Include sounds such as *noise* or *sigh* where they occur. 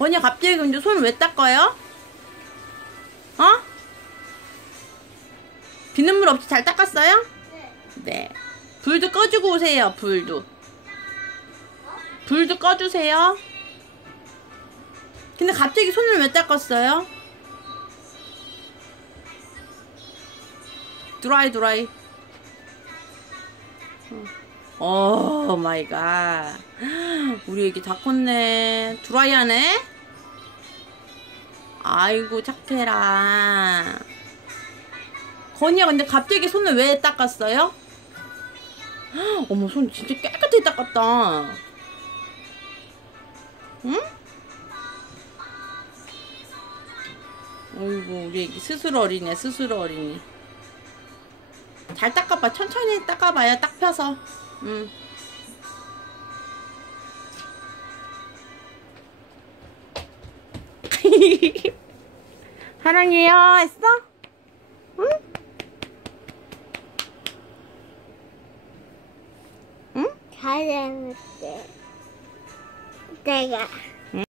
건이야 갑자기 근데 손 왜 닦아요? 어? 비눗물 없이 잘 닦았어요? 네. 네. 불도 꺼주고 오세요. 불도. 불도 꺼주세요. 근데 갑자기 손을 왜 닦았어요? 드라이 드라이. 오 마이 갓. 우리 애기 다 컸네. 드라이하네? 아이고 착해라. 건이야 근데 갑자기 손을 왜 닦았어요? 어머 손 진짜 깨끗하게 닦았다. 응? 어이구 우리 애기 스스로 어리네 스스로 어리니. 잘 닦아봐 천천히 닦아봐요 딱 펴서. 응. *laughs* 사랑해요 했어? 응? 응? 잘했는데. 내가.